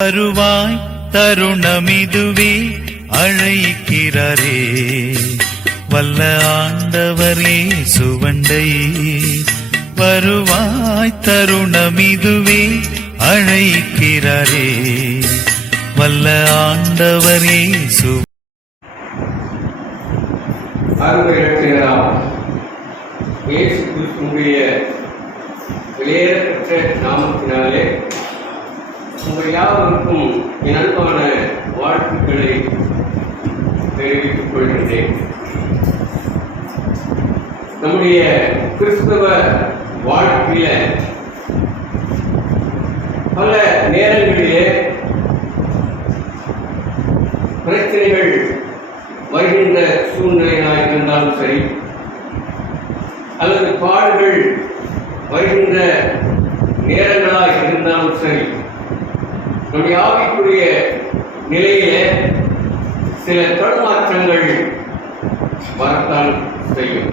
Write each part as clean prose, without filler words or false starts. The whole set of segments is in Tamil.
வருவாய் தருணமிதுவே அழைக்கிறாரே வல்ல ஆண்டவரே சுவண்டை வருவாய் தருணமிதுவே அழைக்கிறாரே வல்ல ஆண்டவரே இயேசு கிறிஸ்துவினுடைய வெளியேறப்பட்ட நாமத்தினாலே உங்கள் யாவருக்கும் என் அன்பான வாழ்த்துக்களை தெரிவித்துக் கொள்கின்றேன். நம்முடைய கிறிஸ்தவ வாழ்க்கையில பல நேரங்களிலே பிரச்சனைகள் வருகின்ற சூழ்நிலையாக இருந்தாலும் சரி, அல்லது பாடுகள் வருகின்ற நேரங்களாக இருந்தாலும் சரி, நம்முடைய ஆவிக்குரிய நிலையில சில தடுமாற்றங்கள் வரத்தான் செய்யும்.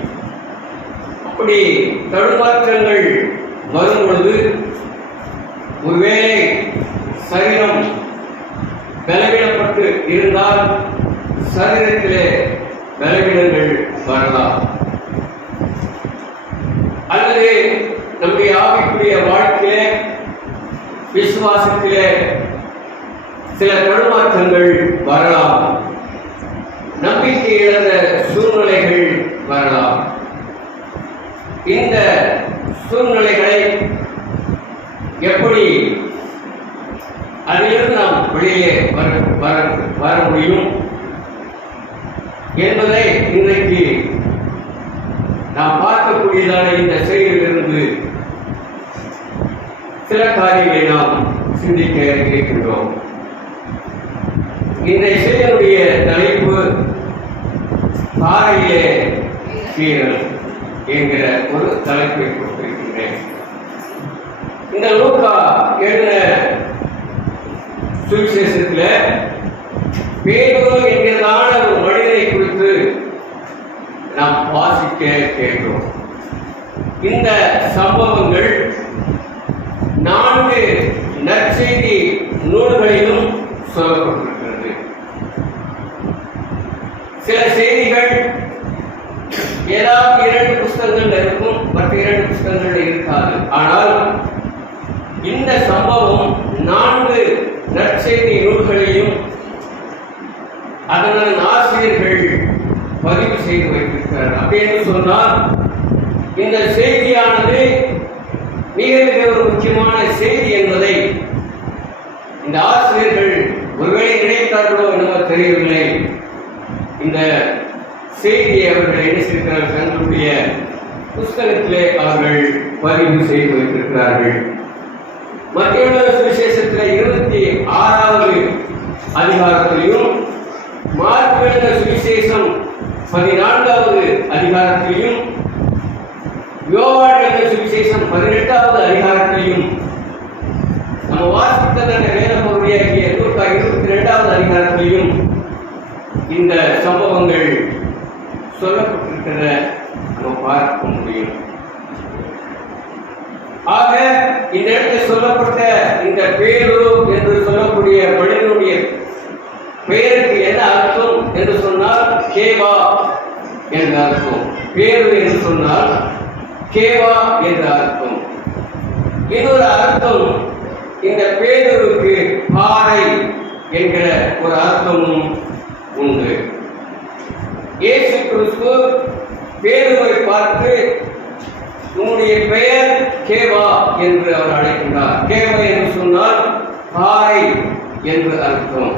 அப்படி தடுமாற்றங்கள் வரும் பொழுது ஒருவேளை சரீரம் பலவீனப்பட்டு இருந்தால் சரீரத்திலே பலவீனங்கள் வரலாம். அல்லது நம்முடைய ஆவிக்குரிய வாழ்க்கையிலே விசுவாசத்திலே சில தடுமாற்றங்கள் வரலாம். நம்பிக்கை இழந்த சூழ்நிலைகள் வரலாம். இந்த சூழ்நிலைகளை எப்படி அதிலிருந்து நாம் வெளியே வர முடியும் என்பதை இன்றைக்கு நாம் பார்க்கக்கூடியதான இந்த செய்தியிலிருந்து சில காரியங்களை நாம் சிந்திக்க இருக்கின்றோம். இந்த செய்தியுடைய தலைப்பு பாறையிலே கீறல் என்கிற ஒரு தலைப்பை கொடுத்திருக்கின்றேன். இந்த லூக்கா எழுதின சுவிசேஷத்தில் பேதுரு என்கிறதான ஒரு மனிதனை குறித்து நாம் வாசிக்க கேட்டோம். இந்த சம்பவங்கள் 4 நற்செய்தி நூல்களிலும் சொல்லப்பட்டிருக்கிறது. சில செய்திகள் ஏதாவது 2 புத்தகங்கள் இருக்கும், மற்ற 2 புத்தகங்கள் இருக்காது. ஆனால் இந்த சம்பவம் 4 நற்செய்தி நூல்களையும் அதன் ஆசிரியர்கள் பதிவு செய்து வைத்திருக்கிறார். அப்படின்னு சொன்னால் இந்த செய்தியானது மிக மிக ஒரு முக்கியமான செய்தி என்பதை இந்த ஆசிரியர்கள் ஒருவேளை நினைத்தார்களோ என்னவோ தெரியவில்லை. இந்த செய்தியை அவர்கள் என்ன செய்கிறார்கள், தங்களுடைய புஸ்தகத்திலே அவர்கள் பதிவு செய்து வைத்திருக்கிறார்கள். மத்திய சுவிசேஷத்தில் 26வது அதிகாரத்திலையும், மார்க் எழுதின சுவிசேஷம் 14வது அதிகாரத்திலையும், யோவான் எழுதின சுவிசேஷம் 18வது அதிகாரத்திலையும், நம்ம வாசித்த வேத பொருளியாகிய லூக்கா 22வது அதிகாரத்திலையும் இந்த சம்பவங்கள் சொல்லப்பட்டிருக்கிறத நம்ம பார்க்க முடியும். ஆக இந்த இடத்தில் சொல்லப்பட்ட இந்த பேதுரு என்று சொல்லக்கூடிய மனிதனுடைய பெயருக்கு என்ன அர்த்தம் என்று சொன்னால் கேவா என்ற அர்த்தம். பேரு என்று சொன்னால் கேவா என்ற அர்த்தம். இன்னொரு அர்த்தம், இந்த பேதுருக்கு பாறை என்கிற ஒரு அர்த்தமும் உண்டு. இயேசு கிறிஸ்து பேதுருவை பார்த்து உன்னுடைய பெயர் கேவா என்று அவர் அழைக்கின்றார். கேவா என்று சொன்னால் பாறை என்று அர்த்தம்.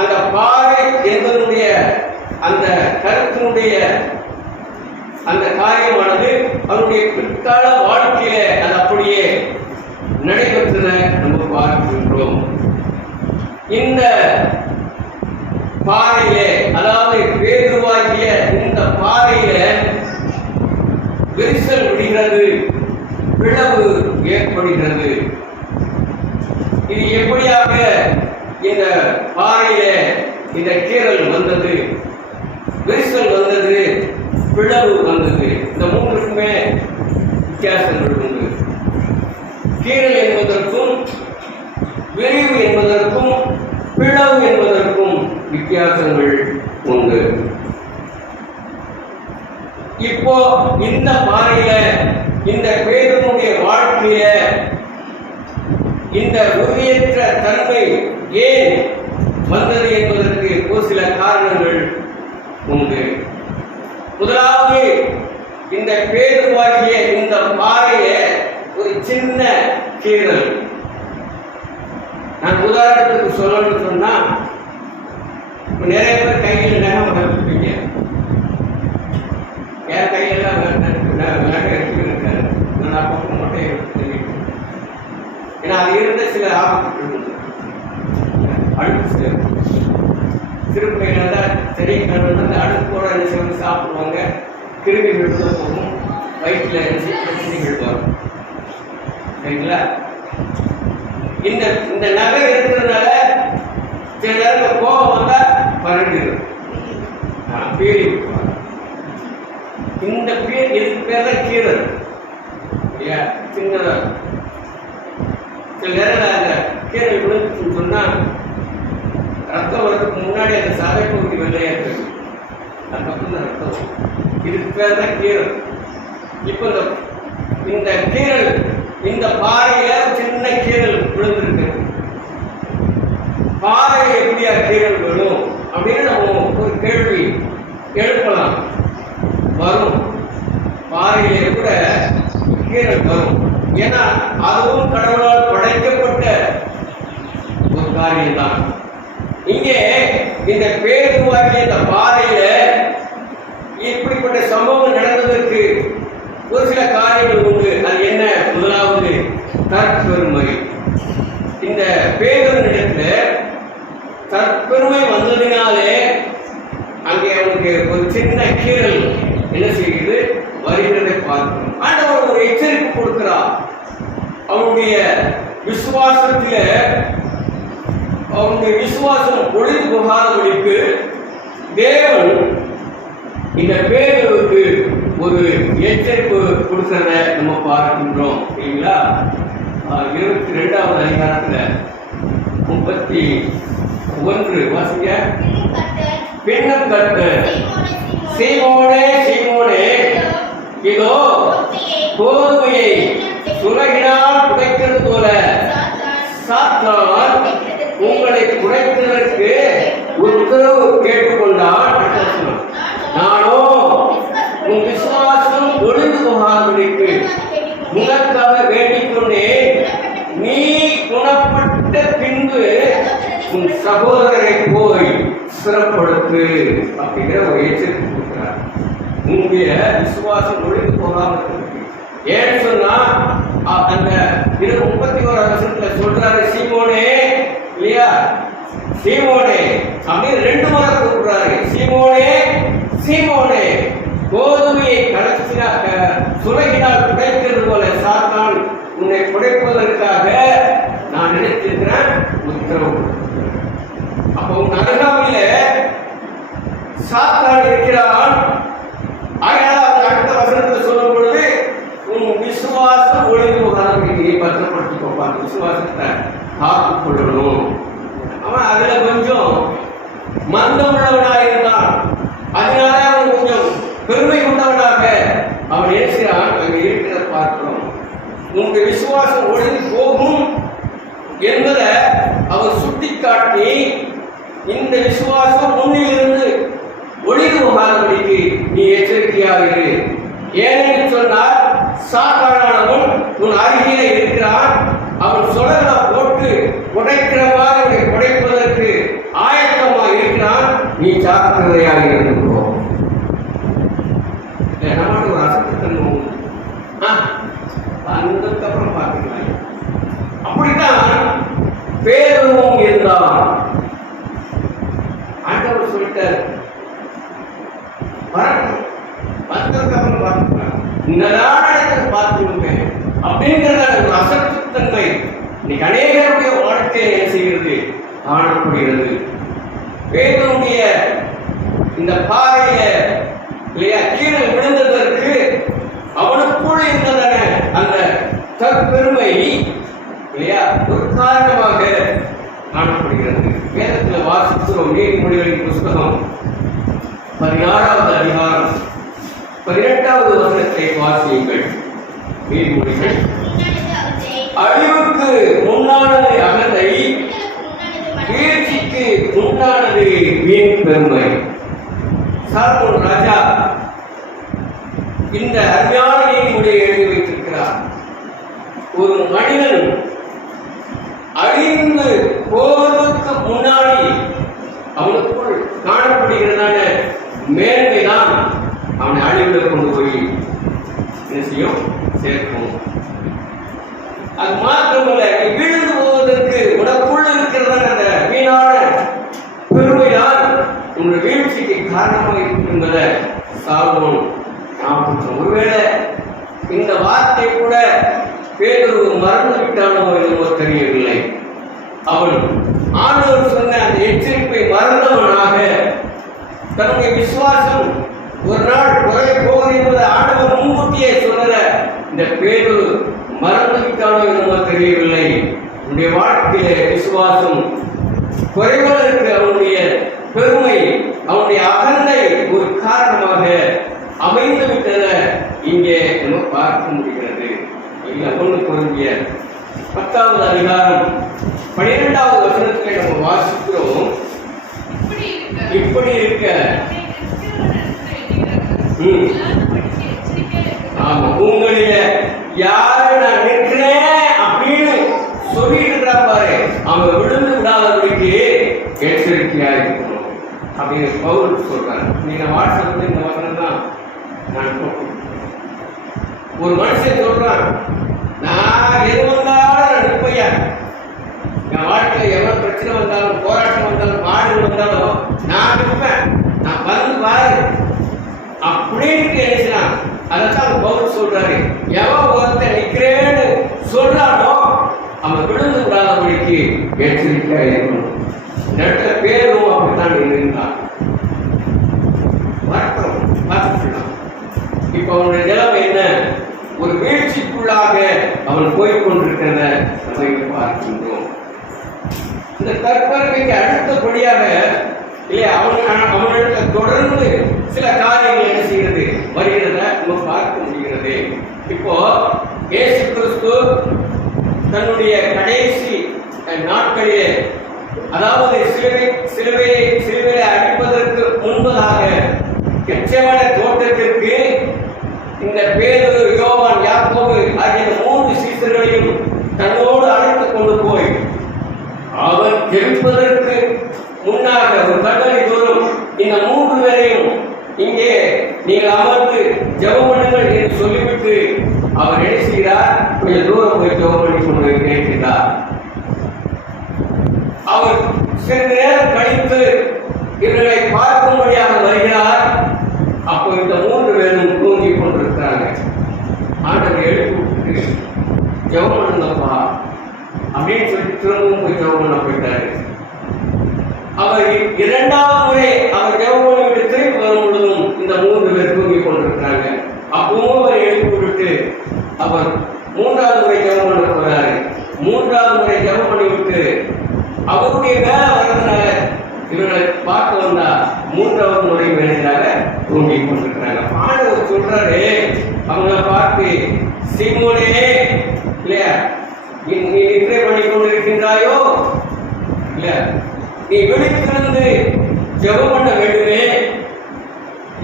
அந்த பாறை என்பதனுடைய அந்த கருத்தினுடைய அந்த காரியமானது அவருடைய பிற்கால வாழ்க்கையில அது அப்படியே நடைபெற்றத நம்ம பார்க்கின்றோம். இந்த பாறையிலே, அதாவது பேதுருவாகிய இந்த பாறையில விரிசல் விடுகிறது, பிளவு ஏற்படுகிறது. இது எப்படியாக இந்த பாறையில இந்த கீறல் வந்தது, விரிசல் வந்தது, பிளவு வந்தது? இந்த 3க்குமே வித்தியாசங்கள் உண்டு. கீறல் என்பதற்கும் விரிவு என்பதற்கும் பிளவு என்பதற்கும் வித்தியாசங்கள் உண்டு. இப்போ இந்த பாறையில இந்த பேருடைய வாழ்க்கையில இந்த உறுதியற்ற தன்மை ஏன் வந்தது என்பதற்கு ஒரு சில காரணங்கள் உண்டு. முதலாவது, இந்த பேருவாகிய இந்த பாறையில ஒரு சின்ன கீறல். நான் உதாரணத்துக்கு சொல்லணும்னு சொன்னா, நிறைய பேர் கையில் நகம் வளர்த்துப்பீங்க. என் கையெல்லாம் நகை எடுத்துக்கிட்டு நான் பக்கம் மட்டும் எடுத்து, ஏன்னா அது இருந்த சில ஆபத்துகள் அழுப்பு சிறுப்பு கையில தான் செடி கழுவுறது, அடுப்போட வந்து சாப்பிடுவாங்க, கிருமிகள் போகும், வயிற்றுல பிரச்சனைகள் வரும். சரிங்களா? இந்த நகை இருக்கிறதுனால சில நேரத்தில் கோபம் வந்தா பரண்டிடும், பீறி விட்டுவாங்க. இந்த இதுக்கு பேர் தான் கீரல் இல்லையா? சின்னதா சில நேரம் அந்த கீரல் விழுந்துச்சுன்னு சொன்னா ரத்தம் வரதுக்கு முன்னாடி அந்த சதை பகுதி வெள்ளையா இருக்கு, அதுக்கப்புறம் தான் ரத்தம் வரும். இதுக்கு பேர் தான் கீரல். இப்போ இந்த கீரல், இந்த பாறையில சின்ன கீரல் விழுந்திருக்கு. பாறை எப்படியா கீரல் விழும் அப்படின்னு நம்ம ஒரு கேள்வி எழுப்பலாம். வரும், பாறையிலே கூட கீரல் வரும். ஏன்னா அதுவும் கடவுளால் படைக்கப்பட்ட ஒரு காரியம் தான். இங்கே இந்த பேருவாகிய இந்த பாறையில இப்படிப்பட்ட சம்பவம் நடந்ததற்கு ஒரு சில காரியங்கள் உண்டு. அது என்ன? முதலாவது, தற்பெருமை. இந்த பேருவனிடத்துல தற்பெருமை வந்ததினாலே அங்கே அவனுக்கு ஒரு சின்ன கீரல் என்ன செய்கிறது? வருகிறதை பார்க்கணும். ஆண்டவர் ஒரு எச்சரிப்பு கொடுக்கிறார். அவனுடைய விசுவாசத்தில அவனுடைய விசுவாசம் ஒளிந்து போகாதபடிக்கு தேவன் இந்த பேருக்கு ஒரு எச்சரிப்பு கொடுக்கிறத நம்ம பார்க்கின்றோம். இல்லைங்களா? 22வது அதிகாரத்துல 31 வாசிங்க. பின்னும் கட்டு, சீமோனே சீமோனே, இதோ கோதுமையை சுலகினால் புடைக்கிறது போல சாத்தான் உங்களை குறைப்பதற்கு உத்தரவு கேட்டுக்கொண்டான். நானோ உன் விசுவாசம் ஒளிந்து போகாதபடிக்கு உனக்காக வேண்டிக் கொண்டேன். நீ குணப்பட்ட பின்பு உன் சகோதரரை போய் சிறப்படுத்து அப்படிங்கிற ஒரு எச்சரிக்கை கொடுக்கிறார். உங்களுடைய விசுவாசம் ஒளிந்து போகாமல் இருக்கு. ஏன்னு சொன்னா அந்த 31வது சொல்றாரு, சீமோனே, இல்லையா? சீமோனே அப்படின்னு 2 முறை கூப்பிடுறாரு. சீமோனே சீமோனே, கோதுமையை கலச்சினா சுலகினால் புடைக்கிறது போல சாத்தான் உன்னை புடைப்பதற்காக நான் நினைத்திருக்கிறேன் உத்தரவு. அப்போ உன் அருகாமையில சாத்தான் இருக்கிறான். அதனால அந்த அடுத்த வசனத்தில் சொல்லும் பொழுது உன் விசுவாசம் ஒளிந்து போகாத நீ பத்திரப்படுத்திக்கோப்பா, விசுவாசத்தை காத்துக் கொள்ளணும். அவன் அதுல கொஞ்சம் மந்தம் உள்ளவனாக இருந்தான். அதனால அவன் கொஞ்சம் பெருமை கொண்டவனாக அவன் நினைக்கிறான். அங்கே இருக்கிறத பார்க்கிறோம். உங்க விசுவாசம் ஒளிந்து போகும் என்பதை அவர் சுட்டிக்காட்டி, இந்த விசுவாசம் முன்னிலிருந்து ஒளிந்து போகாதபடிக்கு நீ எச்சரிக்கையாக இரு. ஏனென்று சொன்னால் சாத்தானானவன் உன் அருகிலே இருக்கிறான். அவன் சொலகா போட்டு உடைக்கிற மாதிரி உடைப்பதற்கு ஆயத்தமாக இருக்கிறான். நீ ஜாக்கிரதையாக இருந்துக்கோ. நமக்கு ஒரு அசத்தன்மை அதுக்கப்புறம் பார்க்கலாம். அப்படித்தான் பேரும் இருந்தான். ஆண்டவர் சொல்லிட்டார், வந்ததுக்கப்புறம் பார்த்துக்கலாம், இந்த நாடகத்தை பார்த்துருப்பேன் அப்படிங்கிற ஒரு அசத்தன்மை இன்னைக்கு அநேகருடைய வாழ்க்கையை என்ன செய்கிறது? காணப்படுகிறது. பேருடைய இந்த பாறையில இல்லையா கீழே விழுந்ததற்கு அவனுக்குள் இருந்ததான அந்த தற்பெருமை இல்லையா ஒரு காரணமாக காணப்படுகிறது. வேதத்தில் வாசிக்கிறோம். நீதிமொழிகளின் புஸ்தகம் 16வது அதிகாரம் 18வது வசனத்தை வாசியுங்கள். நீதிமொழிகள் அழிவுக்கு முன்னானது அகந்தை, வீழ்ச்சிக்கு முன்னானது வீண் பெருமை. சாலமோன் ராஜா இந்த அருமையான நீதிமொழியை எழுதி வைத்திருக்கிறார். ஒரு மனிதன் அழிந்து போவதற்கு முன்னாடி அவனுக்குள் காணப்படுகிறதான மேன்மைதான் அவனை அழிவுல கொண்டு போய் என்ன செய்யும், சேர்க்கும். அது மாத்திரமல்ல, நீ வீழ்ந்து போவதற்கு உனக்குள் இருக்கிறதான அந்த வீணான பெருமைதான் உன்னுடைய வீழ்ச்சிக்கு காரணமாக இருக்கும் என்பதை சாலமோன் ஞாபகம். ஒருவேளை இந்த வார்த்தை கூட பேதுரு மறந்து விட்டானோ என்னவோ தெரியவில்லை. அவன் ஆண்டவர் சொன்ன அந்த எச்சரிப்பை மறந்தவனாக தன்னுடைய விசுவாசம் ஒரு நாள் குறைய போகிறது என்பதை ஆண்டவர் முன்கூட்டியே சொன்ன இந்த பேதுரு மறந்து விட்டானோ என்னவோ தெரியவில்லை. உன்னுடைய வாழ்க்கையில விசுவாசம் குறைவதற்கு அவனுடைய பெருமை, அவனுடைய அகந்தை ஒரு காரணமாக அமைந்து விட்டத இங்கே நம்ம பார்க்க முடிகிறது. இல்ல 1 கொரிந்தியர் 10வது அதிகாரம் 12வது வசனத்திலே நம்ம வாசிக்கிறோம். இப்படி இருக்க ஆமா, உங்களில யாரு நான் நிற்கிறேன் அப்படின்னு சொல்லிட்டு இருக்கிறா பாரு, அவங்க விழுந்து விடாதபடிக்கு எச்சரிக்கையா இருக்கணும் அப்படின்னு பவுல் சொல்றாரு. நீங்க வாட்ஸ்அப்ல இந்த வசனம் தான் நான் போட்டேன். ஒரு மனுஷன் சொல்றான், நான் எது வந்தாலும் நான் நிற்பையா, என் வாழ்க்கையில் எவ்வளவு பிரச்சனை வந்தாலும் போராட்டம் வந்தாலும் பாடு வந்தாலும் நான் நிற்பேன், நான் வந்து பாரு அப்படின்னு நினைச்சான். அதைத்தான் பவுல் சொல்றாரு, எவன் ஒருத்தன் நிற்கிறேன்னு சொல்றானோ அவன் விழுந்து விடாதபடிக்கு எச்சரிக்கையா இருக்கணும். இடத்துல பேரும் அப்படித்தான் இருந்தான். பார்த்துக்கலாம். இப்ப அவனுடைய நிலைமை என்ன? ஒரு வீழ்ச்சிக்குள்ளாக அவன் போய்கொண்டிருக்கிறத நம்ம இங்க பார்க்கின்றோம். இந்த தற்பெருமைக்கு அடுத்தபடியாக இல்லையா அவனுக்கு தொடர்ந்து சில காரியங்கள் என்ன செய்கிறது வருகிறத நம்ம பார்க்க முடிகிறது. இப்போ இயேசு கிறிஸ்து தன்னுடைய கடைசி நாட்களிலே, அதாவது சிலுவையை அடிப்பதற்கு முன்பதாக கெச்சமனே தோட்டத்திற்கு இந்த பேதுரு, யோவான், யாக்கோபு ஆகிய 3 சீசர்களையும் தன்னோடு அழைத்துக் கொண்டு போய் அவர் ஜெபிப்பதற்கு முன்னாக ஒரு கட்டளை தோறும் இந்த 3 பேரையும் இங்கே நீங்கள் அமர்ந்து ஜெபம் பண்ணுங்கள் என்று சொல்லிவிட்டு அவர் என்ன செய்கிறார்? கொஞ்சம் தூரம் போய் ஜெபம் பண்ணி கொண்டு கேட்கிறார். அவர் சிறிது நேரம் கழித்து இவர்களை பார்க்கும்படியாக வருகிறார். அப்போ இந்த 3 பேரும் தூங்கி கொண்டிருக்கிறாங்க. ஆண்டவர் எழுப்பி ஜெபம் பண்ணுங்கப்பா அப்படின்னு சொல்லி திரும்பவும் போய் ஜெபம் பண்ண போயிட்டாரு. அவர் 2வது முறை அவர் ஜெபம் பண்ணிவிட்டு திரும்பி வரும் பொழுதும் இந்த 3 பேர் தூங்கி கொண்டிருக்கிறாங்க. அப்பவும் அவர் எழுப்பி விட்டு அவர் 3வது முறை ஜெபம் பண்ண போறாரு. 3வது முறை ஜெபம் பண்ணிவிட்டு அவருடைய வேலை வர்றதுனால இவர்களை பார்க்க வந்தா 3வது முறை வேலையாக தூங்கி கொண்டிருக்கிறாங்க. ஆண்டவர் சொல்றாரு அவங்களை பார்த்து, சீமோனே இல்லையா, நீ நித்திரை பண்ணி கொண்டிருக்கின்றாயோ இல்லையா, நீ விழித்திருந்து ஜெபம் பண்ண வேண்டுமே.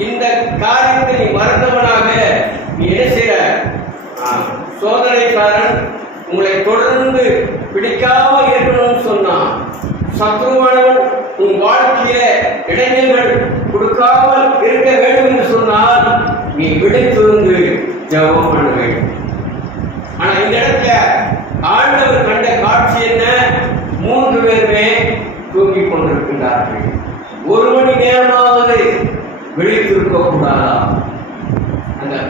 இந்த காரியத்தை நீ மறந்தவனாக நீ என்ன செய்ய, சோதனைக்காரன் உங்களை தொடர்ந்து பிடிக்காமல் இருக்கணும்னு சொன்னான். சத்ருவானவன் உன் வாழ்க்கையில இடைஞ்சல்கள் கொடுக்காமல் இருக்க வேண்டும் என்று சொன்னால் நீ விழித்திருந்து ஜெபம் பண்ண வேண்டும். ஆனா இந்த இடத்துல ஆண்டவர் கண்ட காட்சி என்ன? 3 பேருமே தூங்கிக் கொண்டிருக்கின்றார்கள். 1 மணி நேரமாவது விழித்திருக்க கூடாதா?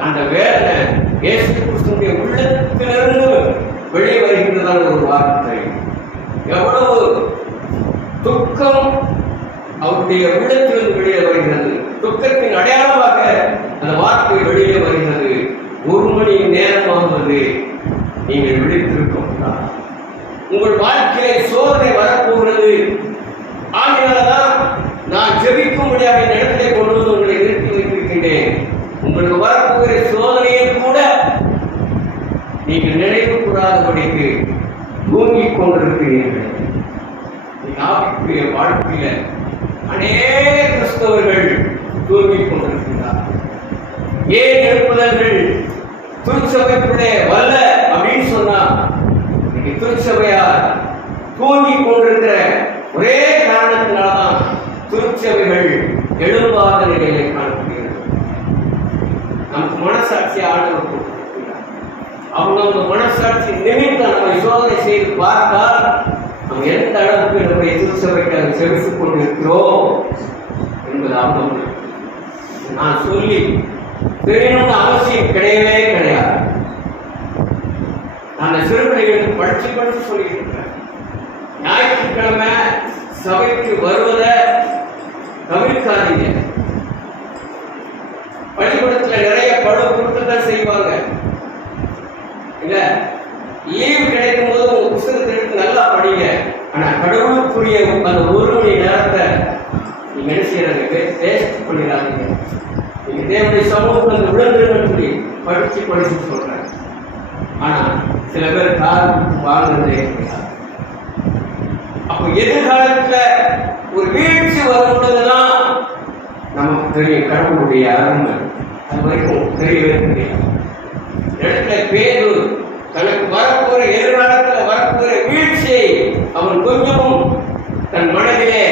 அந்த வேதனை இயேசு கிறிஸ்துவின் உள்ளத்திலிருந்து வெளியே வருகின்றதான ஒரு வார்த்தை. எவ்வளவு துக்கம் அவருடைய உள்ளத்திலிருந்து வெளியே வருகிறது. துக்கத்தின் அடையாளமாக அந்த வார்த்தை வெளியே வருகிறது. 1 மணி நேரமாவது நீங்கள் விழித்திருக்க கூடாது. உங்கள் வாழ்க்கையிலே சோதனை வரப்போகிறது. ஆகையால்தான் நான் ஜெபிக்கும்படியாக இந்த இடத்திலே கொண்டு வந்து உங்களை நிறுத்தி வைத்திருக்கின்றேன். உங்களுக்கு வரப்போகிற சோதனையை கூட நீங்கள் நினைவு கூடாதபடிக்கு தூங்கிக் கொண்டிருக்கிறீர்கள். ஆவிக்குரிய வாழ்க்கையில அநேக கிறிஸ்தவர்கள் தூங்கிக் கொண்டிருக்கிறார்கள். ஏன் எழுப்புதல்கள் திருச்சபைக்குள்ளே வல்ல அப்படின்னு சொன்னா இன்னைக்கு திருச்சபையார் தூங்கிக் கொண்டிருக்கிற ஒரே காரணத்தினால்தான் திருச்சபைகள் எழும்பாத நிலையை காணப்படுகிறது. நமக்கு மனசாட்சி ஆண்டவர் கொடுத்திருக்கிறார். அவங்க மனசாட்சி நிமித்தம் நம்மை சோதனை செய்து பார்த்தால் நம்ம எந்த அளவுக்கு நம்முடைய திருச்சபைக்கு செவித்துக் கொண்டிருக்கிறோம் என்பது அவங்க நான் சொல்லி தெரியணும்னு அவசியம் கிடையவே கிடையாது. நான் சிறுபிள்ளைகளுக்கு படிச்சு சொல்லிட்டு இருக்கிறேன். ஞாயிற்றுக்கிழமை சபைக்கு வருவதை தவிர்க்காதீங்க. பள்ளிக்கூடத்தில் நிறைய பழு கொடுத்துதான் செய்வாங்க. இல்ல லீவு கிடைக்கும் போது உங்க புத்தகத்தை எடுத்து நல்லா படிங்க. ஆனா கடவுளுக்குரிய அந்த 1 மணி நேரத்தை நீங்க என்ன செய்யறாங்க வேஸ்ட் பண்ணிடாதீங்க. நீங்க தேவனுடைய சமூகத்தில் அந்த விழுந்துருன்னு சொல்லி படிச்சு சொல்றாங்க. ஆனா சில பேர் காலம் வாழ்ந்ததே கிடையாது. அப்ப எதிர்காலத்துல ஒரு வீழ்ச்சி வரும்பொழுதுதான் நமக்கு தெரியும் கடவுளுடைய அருமை. அது வரைக்கும் தெரியவே தெரியாது. இடத்துல பேரு தனக்கு வரப்போற எதிர்காலத்துல வரப்போற வீழ்ச்சியை அவன் கொஞ்சமும் தன் மனதிலே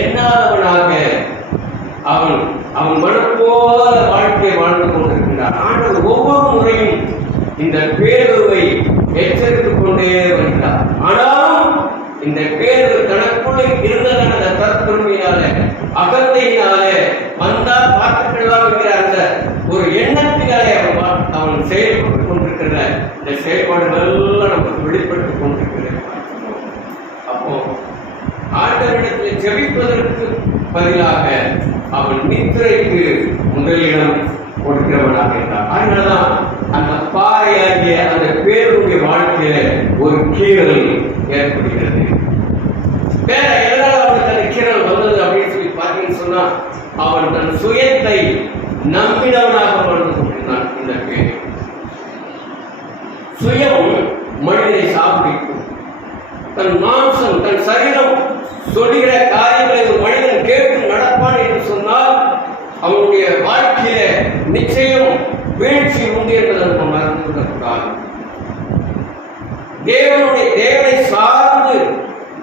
எண்ணாதவனாக அவன் மனப்போல வாழ்க்கையை வாழ்ந்து கொண்டிருக்கின்றான். ஆண்டவர் ஒவ்வொரு முறையும் இந்த பேருவை எச்சரித்துக் கொண்டே வருகிறார். ஆனாலும் இந்த பேரு தனக்குள்ளே இருந்ததான அந்த தற்பெருமையினால அகந்தையினால வந்தா பார்த்துக்கலாம் என்கிற அந்த ஒரு எண்ணத்தினாலே அவன் செயல்பட்டுக் கொண்டிருக்கிற இந்த செயல்பாடுகள் எல்லாம் நமக்கு வெளிப்பட்டுக் கொண்டிருக்கிறது. அப்போ ஆண்டவரிடத்தில் ஜெபிப்பதற்கு பதிலாக அவன் நித்திரைக்கு முதலிடம் கொடுக்கிறவனாக இருந்தான். அதனாலதான் அந்த பாறையாகிய அந்த பேருடைய வாழ்க்கையில ஒரு கீறல் ஏற்படுகிறது. வேற எதனால அவனுக்கு அந்த கீறல் வந்தது அப்படின்னு சொல்லி பார்த்தீங்கன்னு சொன்னா அவன் தன் சுயத்தை நம்பினவனாக வாழ்ந்து கொண்டிருந்தான். இந்த பேர் சுயம் மனிதனை சாப்பிடிக்கும். தன் மாம்சம் தன் சரீரம் சொல்லுகிற காரியங்களை ஒரு மனிதன் கேட்டு நடப்பான் என்று சொன்னால் அவனுடைய வாழ்க்கையில நிச்சயம் வீழ்ச்சி உண்டு என்பதை நம்ம மறந்து விடக்கூடாது. தேவனை சார்ந்து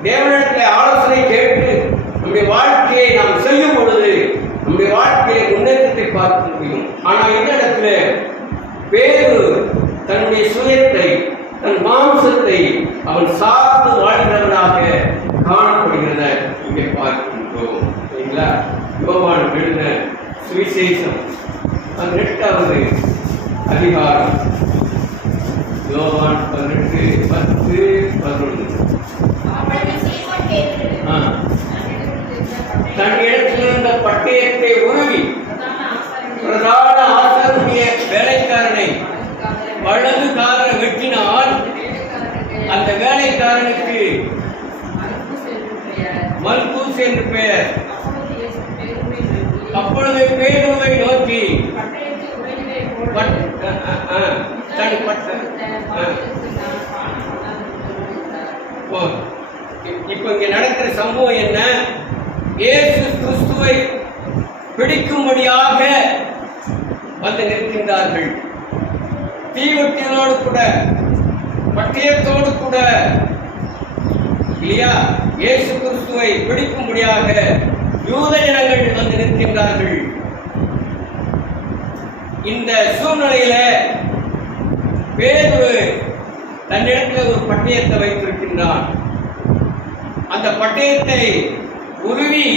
தேவனிடத்தில் ஆலோசனை கேட்டு நம்முடைய வாழ்க்கையை நாம் செய்யும் பொழுது நம்முடைய வாழ்க்கையை முன்னேற்றத்தை பார்க்க முடியும். ஆனால் இந்த இடத்துல பேரு தன்னுடைய சுயத்தை தன் மாம்சத்தை அவன் சார்ந்து வாழ்கிறவனாக காணப்படுகிறத இங்கே பார்க்கின்றோம். சரிங்களா? யோவான் எழுதின சுவிசேஷம் 18வது அதிகாரம் யோவான் 18:10-11. தன்னிடத்தில் இருந்த பட்டயத்தை உருவி பிரதான ஆசாரியனுடைய வேலைக்காரனை வலது காதல வெட்டினால் அந்த வேலைக்காரனுக்கு மல்கூஸ் என்று பெயர். அப்பொழுது பேதுருவை நோக்கி இப்ப இங்க நடக்கிற சம்பவம் என்ன? இயேசு கிறிஸ்துவை பிடிக்கும்படியாக வந்து நிற்கின்றார்கள். தீவட்டியோடு கூட பட்டயத்தோடு கூட இல்லையா இயேசு கிறிஸ்துவை பிடிக்கும்படியாக யூத ஜனங்கள் வந்து நிற்கின்றார்கள். இந்த சூழ்நிலையில பேதுரு தன்னிடத்தில் ஒரு பட்டயத்தை வைத்திருக்கின்றான். அந்த பட்டயத்தை உருவி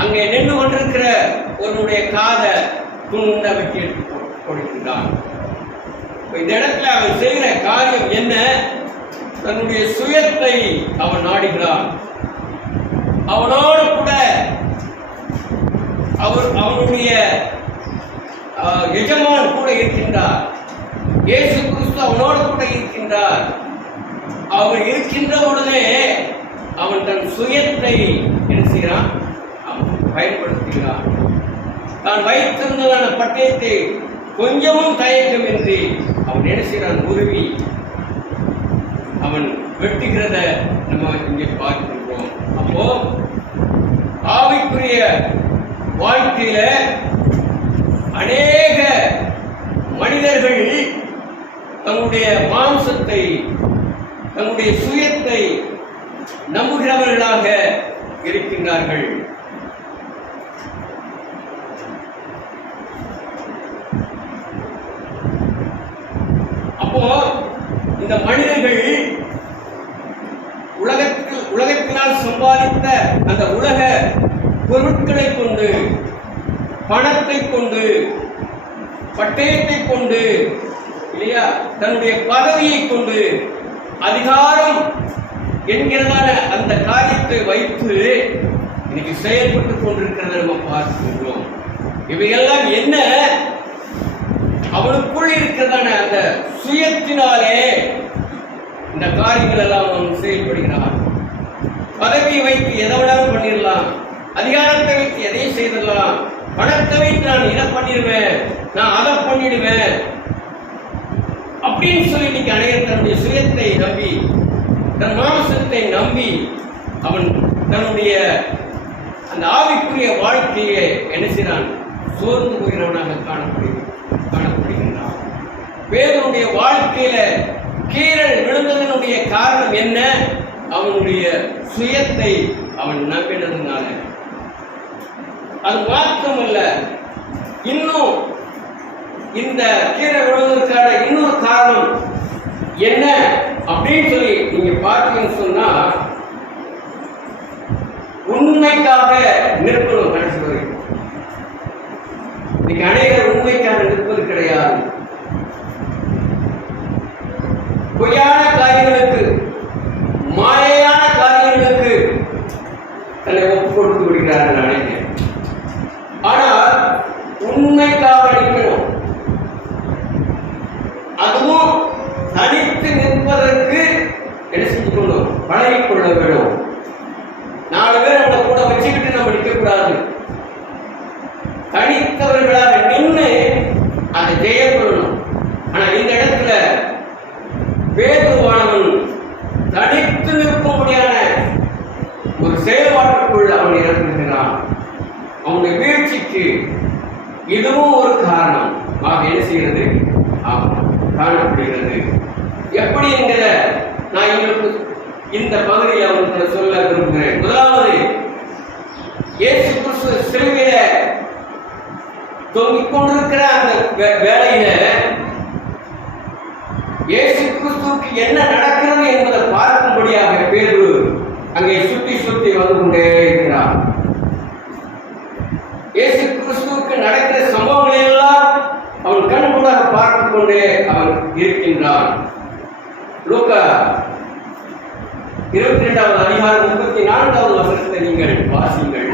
அங்கே நின்று கொண்டிருக்கிற ஒருவனுடைய காதை துண்ட வெட்டி எடுத்து கொடுக்கின்றான். இந்த இடத்துல அவன் செய்கிற காரியம் என்ன? தன்னுடைய சுயத்தை அவன் நாடுகிறான். அவனோடு கூட அவனுடைய எஜமான் கூட இருக்கின்றார். இயேசு கிறிஸ்து அவனோடு கூட இருக்கின்றார். அவன் இருக்கின்ற பொழுதே அவன் தன் சுயத்தை என்ன செய்கிறான்? அவன் பயன்படுத்துகிறான். தான் வைத்திருந்ததான பட்டயத்தை கொஞ்சமும் தயக்கமின்றி அவன் என்ன செய்கிறான்? உருவி அவன் வெட்டுகிறத நம்ம இங்கே பார்க்கின்றோம். அப்போ ஆவிக்குரிய வாழ்க்கையில அநேக மனிதர்கள் தன்னுடைய மாம்சத்தை, தன்னுடைய சுயத்தை நம்புகிறவர்களாக இருக்கின்றார்கள். அப்போ இந்த மனிதர்கள் உலகத்தினால் சம்பாதித்த அந்த உலக பொருட்களை கொண்டு, பணத்தை கொண்டு, பட்டயத்தை கொண்டு, இல்லையா, தன்னுடைய பதவியை கொண்டு, அதிகாரம் என்கிறதான அந்த காரியத்தை வைத்து இன்னைக்கு செயல்பட்டுக் கொண்டிருக்கிறத நம்ம பார்க்கின்றோம். இவையெல்லாம் என்ன? அவனுக்குள் இருக்கிறதான அந்த சுயத்தினாலே இந்த காரியங்கள் எல்லாம் அவன் செயல்படுகிறான். பதவியை வைத்து எதை வேணாலும் பண்ணிடலாம், அதிகாரத்தை வைத்து எதையும் செய்திடலாம், பணத்தை வைத்து நான் இதை பண்ணிடுவேன், நான் அதை பண்ணிடுவேன் அப்படின்னு சொல்லி இன்னைக்கு அனைவரும் தன்னுடைய சுயத்தை நம்பி, தன் மாம்சத்தை நம்பி அவன் தன்னுடைய அந்த ஆவிக்குரிய வாழ்க்கையை என்ன செய்கிறான்? சோர்ந்து போகிறவனாக காணப்படுகின்றான். பேதனுடைய வாழ்க்கையில கீழல் விழுந்ததனுடைய காரணம் என்ன? அவனுடைய சுயத்தை அவன் நம்பினதுனால. அது மாத்திரமல்ல, இன்னும் இந்த கீழே விழுவதற்கான இன்னொரு காரணம் என்ன அப்படின்னு சொல்லி நீங்க பார்த்தீங்கன்னு சொன்னா, உண்மைக்காக நிற்கணும். கடைசி வரை இன்னைக்கு அநேகர் உண்மைக்காக நிற்பது கிடையாது. பொய்யான காரியங்களுக்கு, மாயையான காரியங்களுக்கு தன்னை ஒப்புக் கொடுத்து விடுகிறார்கள் அனைத்து. ஆனால் உண்மைக்காக நிற்கணும். அதுவும் தனித்து நிற்பதற்கு என்ன செஞ்சுக்கணும்? பழகிக் கொள்ள வேண்டும். 4 பேர் நம்மளை கூட வச்சுக்கிட்டு நம்ம நிற்கக்கூடாது. தனித்தவர்களாக நின்று அதை ஜெயப்படணும். ஆனா இந்த இடத்துல பேதுருவானவன் தனித்து நிற்கும்படியான ஒரு செயல்பாட்டுக்குள் அவன் இறங்குகிறான். அவனுடைய வீழ்ச்சிக்கு இதுவும் ஒரு காரணம் என்ன செய்கிறது? காணப்படுகிறது. எப்படி என்கிற நான் எங்களுக்கு இந்த பகுதியில் அவங்களுக்கு சொல்ல விரும்புகிறேன். முதலாவது, இயேசு கிறிஸ்து சிலுவையில தொங்கிக் கொண்டிருக்கிற அந்த வேளையில இயேசு கிறிஸ்துவுக்கு என்ன நடக்கிறது என்பதை பார்க்கும்படியாக பேதுரு அங்கே சுற்றி சுற்றி வந்து கொண்டே இருக்கிறார். இயேசு கிறிஸ்துவுக்கு நடக்கிற சம்பவங்களை எல்லாம் அவன் கண்கூடாக பார்த்துக் கொண்டே அவன் இருக்கின்றான். லூக்கா 22வது அதிகாரம் 34வது வசனத்தை நீங்கள் வாசியுங்கள்.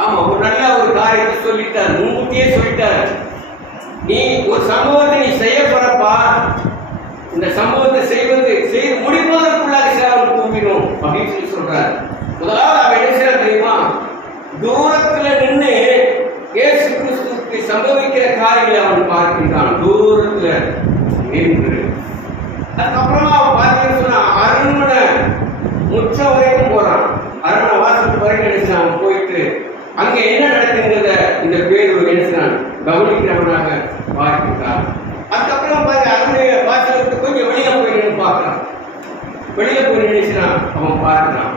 ஆமா, ஒரு நல்ல ஒரு காரியத்தை சொல்லிட்டார், முன்கூட்டியே சொல்லிட்டார். நீ ஒரு சம்பவத்தை நீ செய்ய போறப்பா, இந்த சம்பவத்தை செய்து முடிப்பதற்குள்ளாக அவன் கூப்பிடணும் அப்படின்னு சொல்லி சொல்றாரு. முதலாவது அவன் என்ன செய்ய தெரியுமா? தூரத்துல நின்று இயேசு கிறிஸ்துவுக்கு சம்பவிக்கிற காரியங்களை அவன் பார்க்கின்றான். தூரத்துல நின்று அதுக்கப்புறமா அவன் பார்த்தீங்கன்னு சொன்னா அரண்மனை முற்றம் வரைக்கும் போறான். அரண்மனை வாசலுக்கு வரைக்கும் நினைச்சான். அவன் போயிட்டு அங்க என்ன நடக்குங்கிறத இந்த பேர் நினைச்சான் கவனிக்கிறவனாக பார்க்கிறான். அதுக்கப்புறம் பார்த்து அரண்மனை வாசலுக்கு கொஞ்சம் வெளியில போய் நின்று பார்க்கிறான். வெளியில போய் நினைச்சான். அவன் பார்க்கிறான்.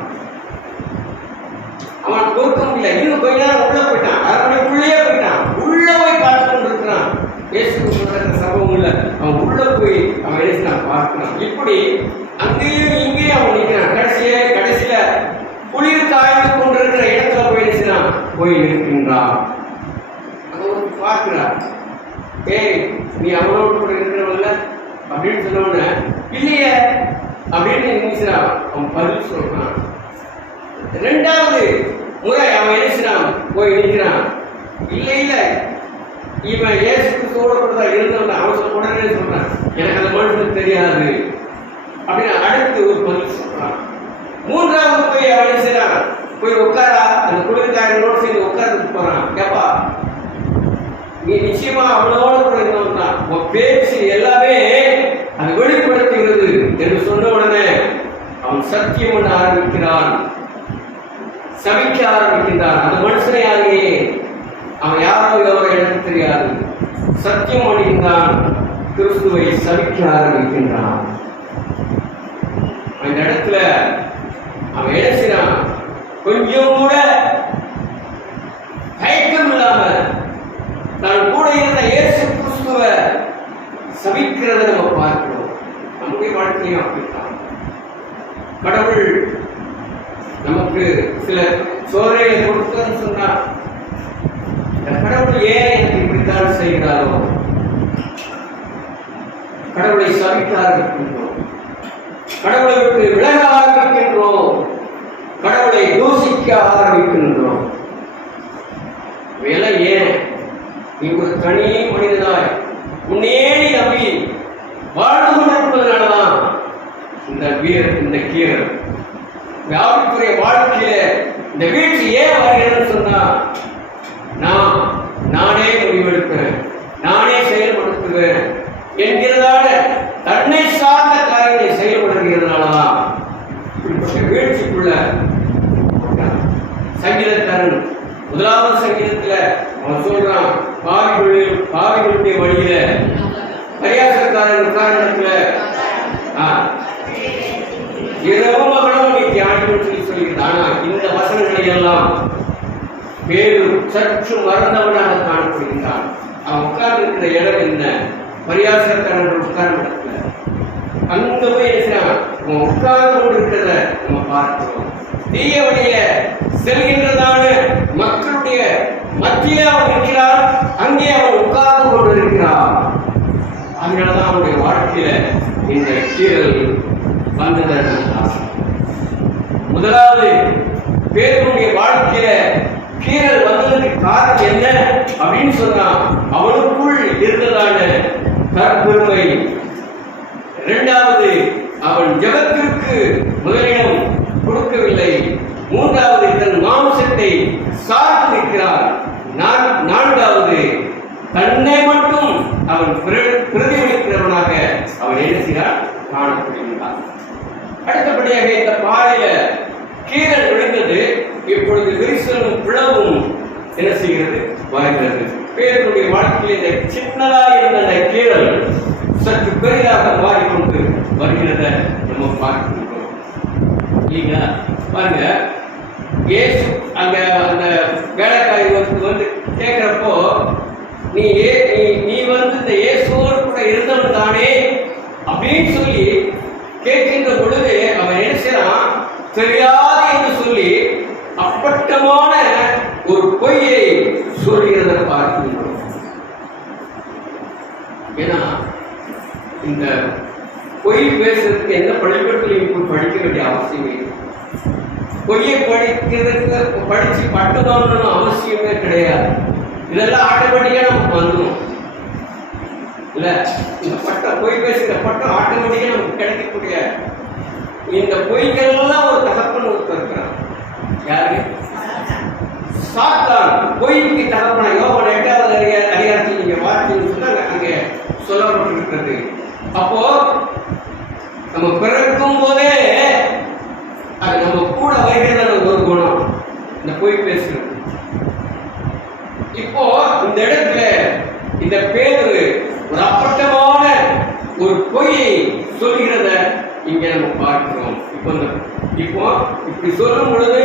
அவன் பொறுக்க முடியல. இன்னும் கொஞ்ச நேரம் உள்ள போயிட்டான். அரண்மனைக்குள்ளேயே போயிட்டான். உள்ள போய் பார்த்து கொண்டிருக்கிறான். இயேசு நடக்கிற சம்பவங்கள்ல அவன் உள்ள போய் அவன் நினைச்சான் பார்க்கிறான். இப்படி அங்கேயும் இங்கேயும் அவன் நிற்கிறான். கடைசியில குளிர் காய்ந்து கொண்டிருக்கிற இடத்துல போய் நினைச்சான் போய் நிற்கின்றான். அவன் பார்க்கிறான். ஏய், நீ அவனோடு கூட இருக்கிறவங்கள அப்படின்னு சொன்னவன இல்லையே அப்படின்னு நினைச்சான். அவன் பதில் சொல்றான். 2வது முறை அவன் எழுச்சினான் போய் நிற்கிறான். இல்லை இல்லை, இவன் இயேசு கிறிஸ்துவோட கூட தான் இருந்தவன். அவன் உடனே சொல்றான், எனக்கு அந்த மனுஷனுக்கு தெரியாது அப்படின்னு அடுத்து ஒரு பதில் சொல்றான். மூன்றாவது போய் அவன் எழுச்சினான், போய் உட்காரா, அந்த குடும்பக்காரனோடு சேர்ந்து உட்கார்ந்துட்டு போறான். கேப்பா, நீ நிச்சயமா அவனோட கூட இருந்தவன் தான், உன் பேச்சு எல்லாமே அது வெளிப்படுத்துகிறது என்று சொன்ன உடனே அவன் சத்தியம் பண்ண ஆரம்பிக்கிறான், சபிக்க ஆரம்பிக்கின்றான். அந்த மனுஷனை யாரையே அவன் யாரோ எவரோ எனக்கு தெரியாது, சத்தியம் பண்ணுகின்றான், கிறிஸ்துவை சபிக்க ஆரம்பிக்கின்றான். அந்த இடத்துல அவன் எழுச்சினான், கொஞ்சம் கூட தயக்கம் இல்லாம நான் கூட இருந்த இயேசு கிறிஸ்துவை சபிக்கிறத நம்ம பார்க்கிறோம். நம்முடைய வாழ்க்கையும் அப்படித்தான். கடவுள் நமக்கு சில சோதனைகளை கொடுத்தன்னு சொன்னா, கடவுள் ஏன் எனக்கு இப்படித்தான் செய்கிறாரோ? கடவுளை சபிக்க ஆரம்பிக்கின்றோம், கடவுளை விட்டு விலக ஆரம்பிக்கின்றோம், கடவுளை தூசிக்க ஆரம்பிக்கின்றோம். இவையெல்லாம் ஏன்? நீ ஒரு தனி மனிதனாய் உன்னையே நீ நம்பி வாழ்ந்து கொண்டிருப்பதனாலதான் இந்த கீரல் ஆவிக்குரிய வாழ்க்கையில இந்த வீழ்ச்சி ஏன் வருகிறேன்னு சொன்னா, நானே முடிவெடுக்கிறேன், நானே செயல்படுத்துவேன் என்கிறதான தன்னை சார்ந்த காரியங்களை செயல்படுகிறதுனாலதான் இப்படிப்பட்ட வீழ்ச்சிக்குள்ள சங்கீதக்காரன் முதலாவது சங்கீதத்துல அவன் சொல்றான், பாவிகளுடைய வழியில பரியாசக்காரன் உட்கார்ந்தத்துல இரவு மகளும் நீ தியானிக்கும் சொல்லி சொல்கிறான். ஆனா இந்த வசனங்களை எல்லாம் வேறு சற்று மறந்தவனாக காணப்படுகின்றான். அவன் உட்கார்ந்து இருக்கிற இடம் என்ன? பரியாசக்காரன் உட்கார்ந்த இடத்துல அங்க போய் அவன் உட்கார்ந்து கொண்டு இருக்கிறத நம்ம பார்க்கிறோம். தீய வழிய செல்கின்றதான மக்களுடைய மத்தியிலே அவன் இருக்கிறான், அங்கே அவன் உட்கார்ந்து கொண்டிருக்கிறான். அதனாலதான் அவனுடைய வாழ்க்கையில இந்த கீரல் வந்தது. முதலாவது பேருடைய வாழ்க்கையில கீரல் வந்ததுக்கு காரணம் என்ன அப்படின்னு சொன்னா, அவனுக்குள் இருந்ததான தற்பெருமை. இரண்டாவது, அவன் ஜெபத்திற்கு முதலிடம் கொடுக்கவில்லை. மூன்றாவது, தன் மாம்சத்தை சார்ந்து நிற்கிறான். நான்காவது, தன்னை மட்டும் அவன் பிரதிபலிக்கிறவனாக அவன் என்ன செய்கிறான்? காணப்படுகின்றான். அடுத்தபடியாக இந்த பாறையில கீரல் விழுந்தது. இப்பொழுது விரிசலும் பிளவும் என்ன செய்கிறது? வருகிறது. பேருடைய வாழ்க்கையில் இந்த சின்னதாக இருந்த அந்த கீரல் சற்று பெரிதாக மாறிக்கொண்டு வருகிறத நம்ம பார்க்கின்றோம். நீங்க பாருங்க, இயேசு அங்க அந்த வேலைக்காரி வந்து கேட்கிறப்போ, நீ வந்து இந்த இயேசுவோடு கூட இருந்தவன் தானே அப்படின்னு சொல்லி கேட்கின்ற பொழுது அவன் என்ன செய்யறான்? தெரியாது என்று சொல்லி அப்பட்டமான ஒரு பொய்யை சொல்கிறத பார்க்கின்றோம். ஏன்னா இந்த பொய் பேசுறதுக்கு எந்த பள்ளிக்கூடத்திலையும் படிக்க வேண்டிய அவசியமே இல்லை. பொய்யை படிக்கிறதுக்கு படிச்சு பட்டுதான்னு அவசியமே கிடையாது. இதெல்லாம் ஆட்டோமேட்டிக்கா நமக்கு வந்துடும் இல்ல. இந்த பட்டம், பொய் பேசுகிற பட்டம் ஆட்டோமேட்டிக்கா நமக்கு கிடைக்கக்கூடிய இந்த பொய்கள்லாம் ஒரு தகப்பன் ஒருத்தர் இருக்கிறான். யாரு? சாத்தான். பொய்க்கு தகப்பன யோகன் 8வது அதிகாரத்தில் நீங்க வார்த்தைன்னு சொன்னாங்க, அங்கே சொல்லப்பட்டிருக்கிறது. அப்போ நம்ம பிறக்கும் போதே அது நம்ம கூட வருகிறதான ஒரு குணம் இந்த பொய் பேசுறது. இப்போ இந்த இடத்துல இந்த பேரு ஒரு அப்பட்டமான ஒரு பொய்யை சொல்கிறத இங்க நம்ம பார்க்கிறோம். இப்போ இப்படி சொல்லும் பொழுது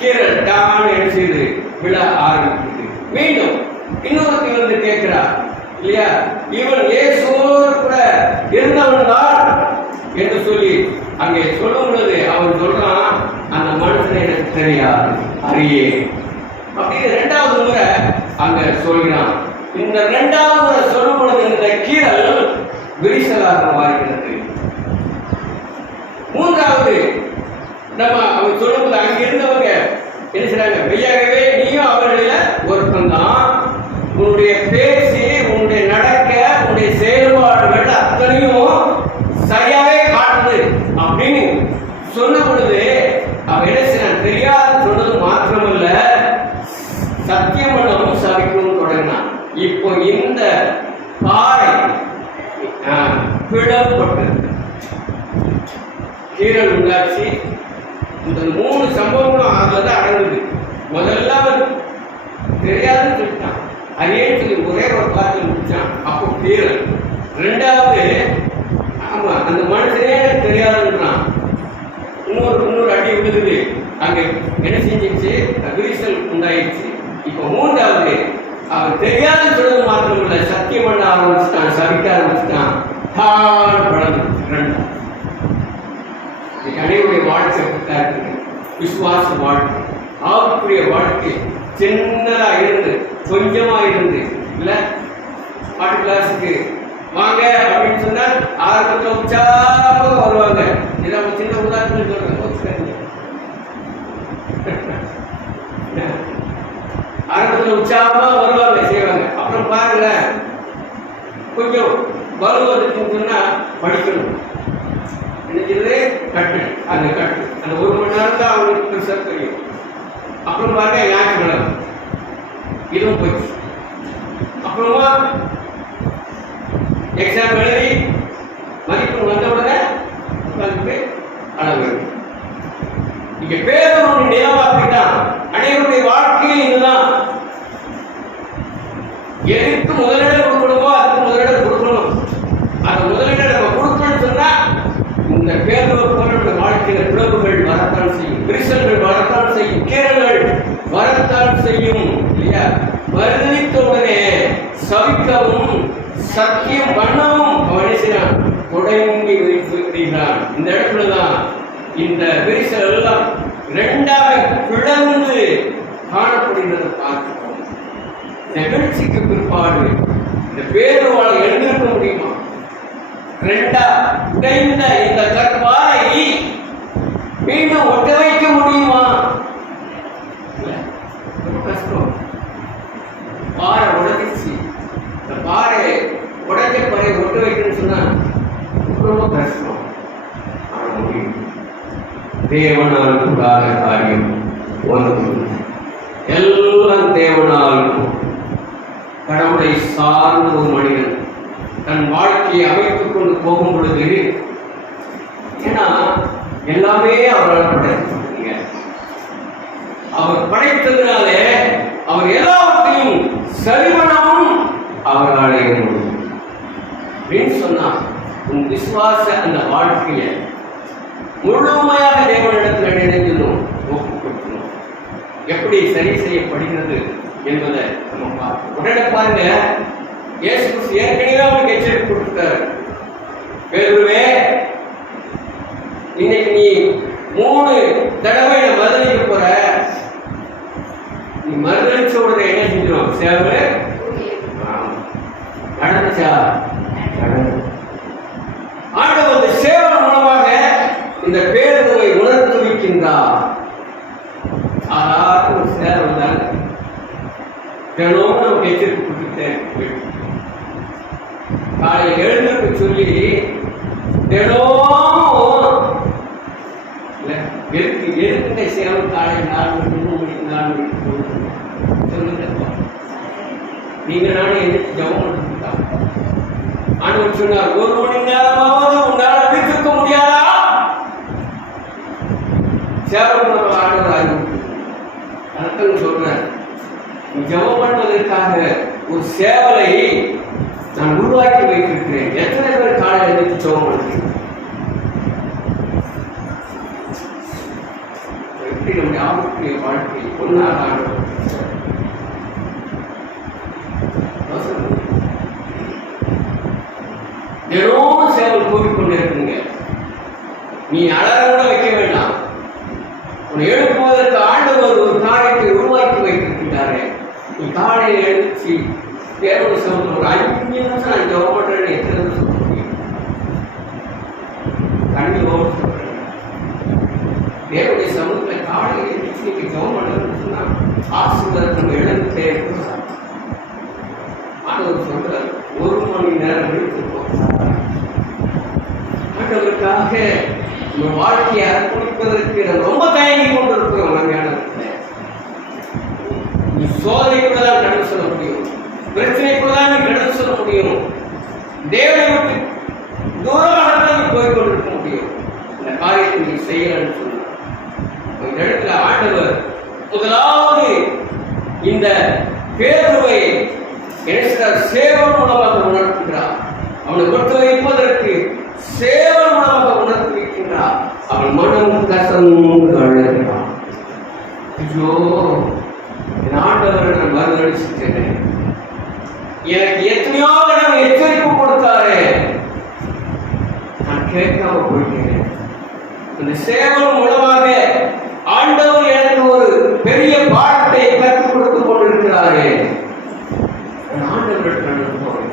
கீரல் டான் என்ன செய்து விழ ஆரம்பிக்குது. மீண்டும் இன்னொருத்தி வந்து கேட்கிறா இல்லையா, இவன் இயேசுவோடு கூட இருந்தவன் தான் என்று சொல்லி அங்கே சொல்லும் பொழுது அவன் சொல்றான், அந்த மனுஷனை எனக்கு தெரியாது, அறியே அப்படின்னு 2வது முறை அங்க சொல்கிறான். இந்த 2வது முறை சொல்லும் பொழுது இந்த கீரல் விரிசலாக மாறுகிறது. 3வது நம்ம அவன் சொல்லும்போது அங்க இருந்தவங்க என்ன செய்றாங்க? மெய்யாகவே நீயும் அவர்களில ஒருத்தன் தான். உன்னுடைய பேச்சு, உன்னுடைய நடக்க, உன்னுடைய செயல்பாடுகள் அத்தனையும் சரியாவே காட்டுது அப்படின்னு சொன்ன பொழுது அவன் என்ன செய்யறான்? தெரியாது சொன்னது மாத்திரமல்ல, சத்தியம் பண்ணவும் சபிக்கவும் தொடங்கினான். இப்போ இந்த பாறை பிளவுபட்டு கீரல் உண்டாச்சு. இந்த 3 சம்பவங்களும் அதுல அடங்குது. முதல்ல தெரியாதுன்னு சொல்லிட்டான், அதே சொல்லி ஒரே ஒரு பார்த்து முடிச்சான். அப்போ கீரல். ரெண்டாவது, ஆமா அந்த மனுஷனே தெரியாதுன்றான். இன்னொரு அடி விழுகுது. அங்க என்ன செஞ்சிச்சு? விரிசல் உண்டாயிடுச்சு. இப்போ மூன்றாவது, அவன் தெரியாத சொல்றது மாத்திரம் இல்ல, சத்தியம் பண்ண ஆரம்பிச்சுட்டான், சபிக்க ஆரம்பிச்சுட்டான். அனைவருடைய வாழ்க்கை இருக்கு, விசுவாச வாழ்க்கை, ஆவுக்குரிய வாழ்க்கை சின்னதா இருந்து, கொஞ்சமா இருந்து, இல்ல பாட்டு கிளாஸுக்கு வாங்க அப்படின்னு சொன்னா ஆரம்பத்தில் உற்சாகமாக வருவாங்க. இதை சின்ன உதாரணம் சொல்றேன், ஆரம்பத்தில் உற்சாகமா வருவாங்க, செய்வாங்க. அப்புறம் பாருங்க, கொஞ்சம் வருவதுன்னு சொன்னா படிக்கணும், நினைக்கிறது கட்டு, அந்த 1 மணி நேரம் தான் அவங்களுக்கு பெருசா தெரியும். அப்புறம் பாருங்க ஞாயிற்றுக்கிழமை இதுவும் போச்சு. அப்புறமா எக்ஸாம் எழுதி மதிப்பு வந்த உடனே உட்கார்ந்து அளவு. இங்க பேருடைய நிலம் அப்படித்தான். அனைவருடைய வாழ்க்கையில் இதுதான். எதுக்கு முதலிடம் கொடுக்கணுமோ அதுக்கு முதலிடம் கொடுக்கணும். அது முதலிடம் நம்ம கொடுக்கணும்னு சொன்னா இந்த பேருவை போன்ற வாழ்க்கையில பிளவுகள் வரத்தான் செய்யும், விரிசல்கள் வரத்தான் செய்யும், கீரல்கள் வரத்தான் செய்யும். இல்லையா? மறுதளித்த உடனே சவிக்கவும் சத்தியம் பண்ணவும் அவன் தொடங்கி வைத்திருக்கிறான். இந்த இடத்துலதான் இந்த விரிசல் எல்லாம் 2ஆக பிளந்து காணப்படுகிறத பார்க்கிறோம். நிகழ்ச்சிக்கு பிற்பாடு இந்த பேருவாளை எழுந்திருக்க முடியுமா? 2ஆ உடைந்த இந்த கற்பாறை மீண்டும் ஒட்ட வைக்க முடியுமா? கஷ்டம். பாறை உடைஞ்சிச்சு. இந்த பாறை உடைஞ்ச பாறை ஒட்ட வைக்கணும்னு சொன்னா ரொம்ப கஷ்டம். ஆனா முடியும். தேவனால் கூடாத காரியம் ஒன்று. எல்லாம் தேவனால். கடவுளை சார்ந்த ஒரு மனிதன் தன் வாழ்க்கையை அமைத்துக் கொண்டு போகும் பொழுது, ஏன்னா எல்லாமே அவரால் படைத்திருக்கீங்க. அவர் படைத்ததுனாலே அவர் எல்லாவற்றையும் சரிவனமும் அவராலே முடியும் அப்படின்னு சொன்னார். உன் விசுவாச அந்த வாழ்க்கையை முழுமையாக தேவனிடத்தில் நினைக்கணும், ஒப்புக்கொடுக்கணும். எப்படி சரி செய்யப்படுகிறது என்பதை நம்ம பார்க்கணும். உடனே பாருங்க, இயேசு கிறிஸ்து ஏற்கனவே அவனுக்கு எச்சரிக்கை கொடுத்தாரு. பேதுருவே, இன்னைக்கு நீ 3 தடவை மறுதளிக்க போற. நீ மறுதளிச்ச உடனே என்ன செஞ்சிடும்? சேவை நடந்துச்சா? ஆண்டவர் இந்த சேவை மூலமாக இந்த பேருவை உணர்த்துவிக்கின்றார். சாதாரண ஒரு சேவை தான். தினமும் நமக்கு எச்சரிக்கை கொடுத்துட்டேன். காலையில் எழுந்திருக்க சொல்லி தினமும் எதுக்கிட்ட சேவை காலையில் 4 மணிக்கு 3 மணிக்கு 4 மணிக்கு சொல்லுங்க. நீங்க நானே எதிர்த்து ஜபம் பண்ணிருக்கா? ஆண்டவர் சொன்னார், 1 மணி நேரமாவது உன்னால வீட்டிருக்க முடியாதா? சேவை பண்ண ஆண்டவர் ஆகிவிட்டு அர்த்தம் சொல்றார். நீ ஜபம் பண்ணுவதற்காக ஒரு சேவலை நான் உருவாக்கி வைத்திருக்கிறேன். எத்தனை பேர் காலையில் எதிர்த்து ஜபம் பண்ணுறீங்க? எப்படி நம்முடைய ஆபத்துடைய வாழ்க்கை பொன்னாக ஆண்டவர் தினமும் சேவல் கூறிக்கொண்டிருக்குங்க. நீ அலாரம் கூட வைக்க வேண்டாம். உன்னை எழுப்புவதற்கு ஆண்டவர் ஒரு காரியத்தை உருவாக்கி வைத்திருக்கிறாரே. நீ காலையில் எழுச்சி தேவனுடைய சமூகத்தில் ஒரு 5 நிமிஷம் நான் ஜெபம் பண்றேன்னு எத்தனை நிமிஷம் சொல்ல முடியும்? கண்டிப்பாக சொல்றேன். தேவனுடைய சமூகத்தில் காலையில் எழுச்சி நீங்க ஜெபம் பண்றது ஆசீர்வாதம் இழந்துட்டே இருக்கிறார். ஆண்டவர் சொல்றார், 1 மணி நேரம் எடுத்து போகிறார். ஆண்டவருக்காக நம்ம வாழ்க்கையை அர்ப்பணிப்பதற்கு நம்ம ரொம்ப தயங்கி கொண்டிருக்கிறோம். நீ சோதனைக்குள்ளதான் கடந்து சொல்ல முடியும், பிரச்சனைக்குள்ளதான் நீ கடந்து சொல்ல முடியும், தேவனை விட்டு தூரமாக நீ போய்கொண்டிருக்க முடியும். இந்த காரியத்தை நீ செய்யலன்னு சொன்னார். இந்த இடத்துல ஆண்டவர் முதலாவது இந்த பேதுருவை சேவல் மூலமாக உணர்த்துகிறார். அவனை கொண்டு வைப்பதற்கு சேவல் மூலமாக உணர்த்தி வைக்கின்றார். அவன் மனம் கசந்து அழுகிறான். ஐயோ, என் ஆண்டவரை நான் மறுதளிச்சுட்டேன், எனக்கு எத்தனையோ தடவை எச்சரிப்பு கொடுத்தாரு, நான் கேட்காம போயிட்டேன். அந்த சேவல் மூலமாக ஆண்டவர் எனக்கு ஒரு பெரிய பாடத்தை கற்றுக் கொடுத்துக் கொண்டிருக்கிறாரு. ஆண்டவர்கள் போறேன்,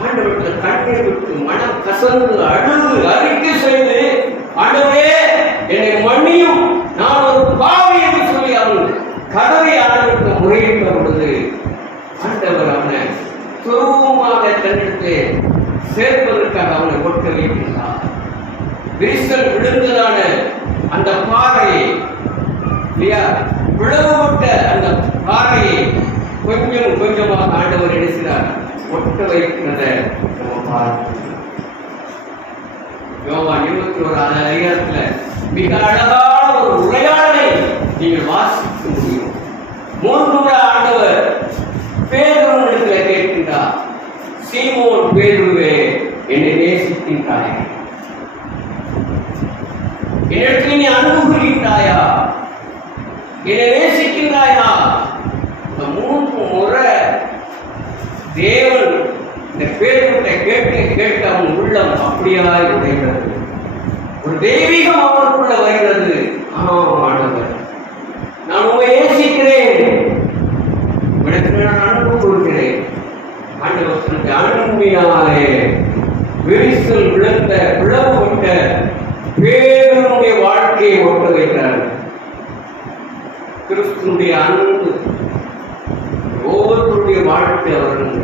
ஆண்டவர்கள் கண்ணீர் விட்டு மனம் கசந்து அழுது அறிக்கை செய்து, ஆண்டவரே என்னை மன்னியும், நான் ஒரு பாவி என்று சொல்லி அவன் கதவை ஆண்டவருக்கு முறையிட்ட பொழுது ஆண்டவர் அவனை துருவமாக தன்னிடத்தை சேர்ப்பதற்காக அவனை கொட்ட வைக்கின்றார். விரிசல் விழுந்ததான அந்த பாறையை பிளவுபட்ட அந்த பாறையை கொஞ்சம் கொஞ்சமாக ஆண்டவர் எடுக்கிறார், ஒட்ட வைக்கிறத நம்ம பார்க்கிறோம். யோவான் 21 அதிகாரத்துல மிக அழகான ஒரு உரையாடலை நீங்கள் வாசிக்க முடியும். 3 முறை ஆண்டவர் பேதுருவிடத்துல கேட்கின்றார், சீமோன் பேதுருவே, என்னை நேசிக்கின்றாயா? என்னிடத்தில் நீ அன்பு கூறுகின்றாயா? என்னை நேசிக்கின்றாயா? இந்த 3 முறை தேவன் இந்த பேதுருவை கேட்க அவன் உள்ளம் அப்படியாய் உடைகிறது. ஒரு தெய்வீகம் அவனுக்குள்ள வருகிறது. ஆண்டவர், நான் உங்களை நேசிக்கிறேன், உனக்கு நான் அன்பு கூறுகிறேன். ஆண்டவர் தனக்கு அன்புமையாலே விரிசல் விழுந்த பிளவுபட்ட பேருடைய வாழ்க்கையை ஒட்ட வைக்கிறார். கிறிஸ்துடைய அன்பு ஒவ்வொருவருடைய வாழ்க்கை அவர்கள்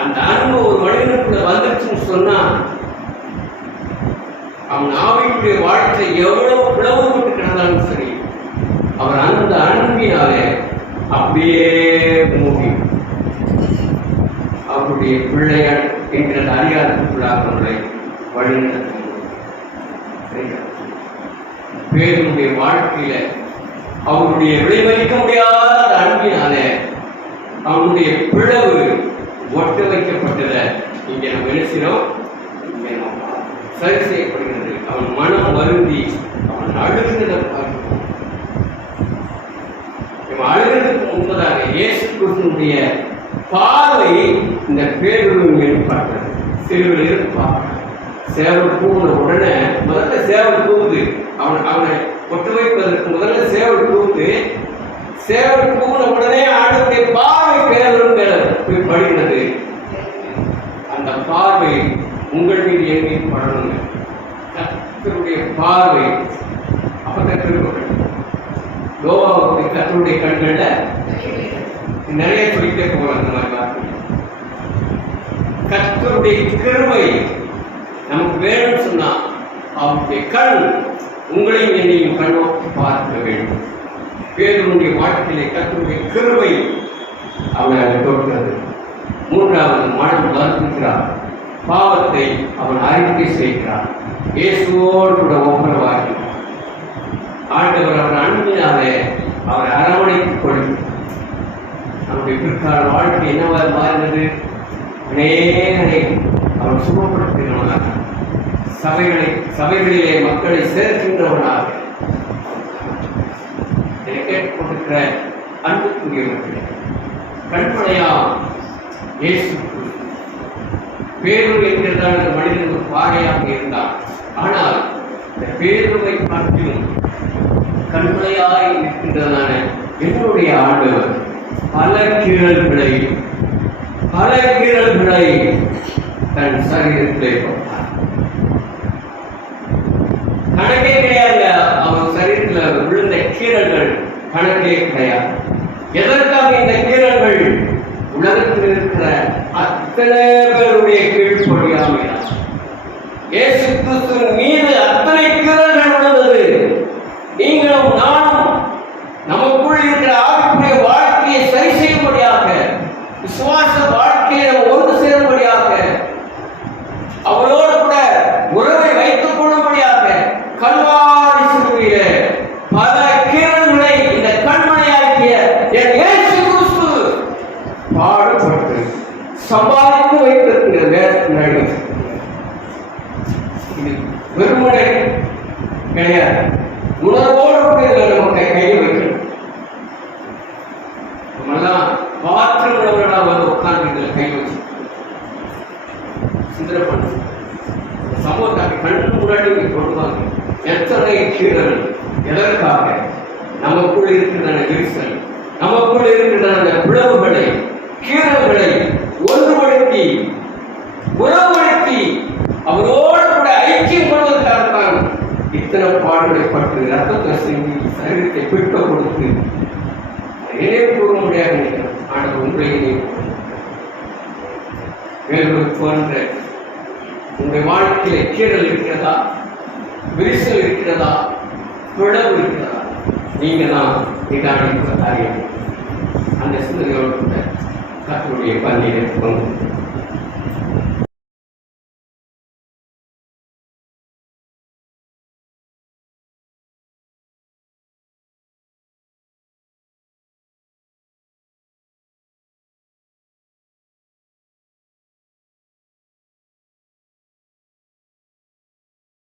அந்த அன்பு ஒரு மனிதனுக்குள்ள வந்துச்சுன்னு சொன்னா அவன் ஆவிக்குரிய வாழ்க்கை எவ்வளவு பிளவுபட்டு கிடந்தாலும் சரி, அவர் அந்த அன்பினாலே அப்படியே மூடி அவருடைய பிள்ளைகள் என்கிற அதிகாரத்துக்குள்ளாக அவர்களை வழிநடத்த பேருடைய வாழ்க்கையில அவருடைய விளைவளிக்க முடியாத அன்பினாலே அவனுடைய பிளவு ஒட்ட வைக்கப்பட்டத இங்கே நம்ம நினைக்கிறோம், இங்கே நம்ம சரி செய்யப்படுகிறது. அவன் மனம் வருந்தி அவன் அழுகிறத பார்க்கிறோம். அழுகிறதுக்கு முன்பதாக இயேசு கிறிஸ்துவினுடைய பார்வை இந்த பேருவின் மேல் பார்க்கிறது. சிறுவில் இருப்பார் சேவல் கூவுன உடனே முதல்ல சேவல் கூவுது, அவனை ஒட்டு வைப்பதற்கு முதல்ல சேவல் கூவுது. சேவல் கூவுன உடனே ஆண்டவருடைய பார்வை பேரவரும் மேல போய் படுகிறது. அந்த பார்வை உங்கள் மீது எங்கே படணுங்க? கர்த்தருடைய பார்வை அப்பதான் திருப்பப்பட்டது. யோவாவுக்கு கர்த்தருடைய கண்கள்ல நிறைய சொல்லிட்டே போகலாம். அந்த மாதிரி வார்த்தை கர்த்தருடைய கிருபை நமக்கு வேணும்னு சொன்னா அவருடைய கண் உங்களையும் என்னையும் கண்ணோக்கி பார்க்க வேண்டும். பேருடைய வாழ்க்கையிலே கர்த்தருடைய கிருபை அவனை தொடுகிறது. 3வது மனம் வருத்துகிறார், பாவத்தை அவன் அறிக்கை செய்கிறார், இயேசுவோடு கூட ஒப்புரவாகி ஆண்டவர் அவர் அன்பினாலே அவரை அரவணைத்துக் கொள்கிறார். நம்முடைய பிற்கால வாழ்க்கை என்னவா மாறினது? நேரே அவன் சுகப்படுத்துகிறவனாக, சபைகளிலே மக்களை சேர்க்கின்றவனாக கேட்டுக்கொண்டிருக்கிற அன்புக்குரியவர்களே, கண்மலையா இயேசு பேருவை என்கிறதான இந்த மனிதன் ஒரு பாறையாக இருந்தார். ஆனால் இந்த பேருவை பார்த்திலும் கண்மலையாய் இருக்கின்றதான என்னுடைய ஆண்டவர் பல கீழல்களை தன் சரீரத்திலே போட்டார். கணக்கே கிடையாது. அவன் சரீரத்தில் விழுந்த கீழல்கள் கணக்கே கிடையாது. எதற்காக இந்த கீரல்கள்? உலகத்தில் இருக்கிற அத்தனை பேருடைய கீழ்ப்படியாமையால் இயேசு கிறிஸ்துவின் மீது அத்தனை கீரல்கள் உள்ளது. நீங்களும் நானும் நமக்குள் இருக்கிற ஆவிக்குரிய வாழ்க்கையை சரி செய்யும்படியாக, விசுவாச வாழ்க்கையை நம்ம ஒன்று சேரும்படியாக, அவரோடு கூட உறவை வைத்துக் கொள்ளும்படியாக கல்வாரி சிலுவையிலே பல கீரல்களை இந்த கண்மனையாக்கிய என் இயேசு கிறிஸ்து பாடுபட்டு சம்பாதித்து வைத்திருக்கிற வேறு இது வெறுமனை கிடையாது. உணர்வோடு நமக்கு கையை வைக்கணும். நம்மெல்லாம் பாத்திர உணவுகளாக வந்து உட்கார்ந்து கை வச்சு சிந்தனை பண்ண சமூகத்தை கண்ணு முன்னாடி கொண்டுவாங்க. எத்தனை கீரல் எதற்காக? நமக்குள் இருக்கின்ற விரிசல், நமக்குள் இருக்கின்ற பிளவுகளை, கீரல்களை ஒன்றுபடுத்தி உறவுபடுத்தி அவரோடு கூட ஐக்கியம் கொள்வதற்காகத்தான் இத்தனை பாடுகளை பட்டு ரத்தத்தை சிந்தி சரீரத்தை பிட்ட கொடுத்து நினைவு கூற முடியாது. ஆனால் உங்களை வேறு போன்ற உங்கள் வாழ்க்கையில கீரல் இருக்கிறதா, விரிசல் இருக்கிறதா, பிளவு இருக்கிறதா? நீங்க தான் நிதானிக்க அறிய அந்த சிந்தனையோடு கர்த்தருடைய பள்ளியில்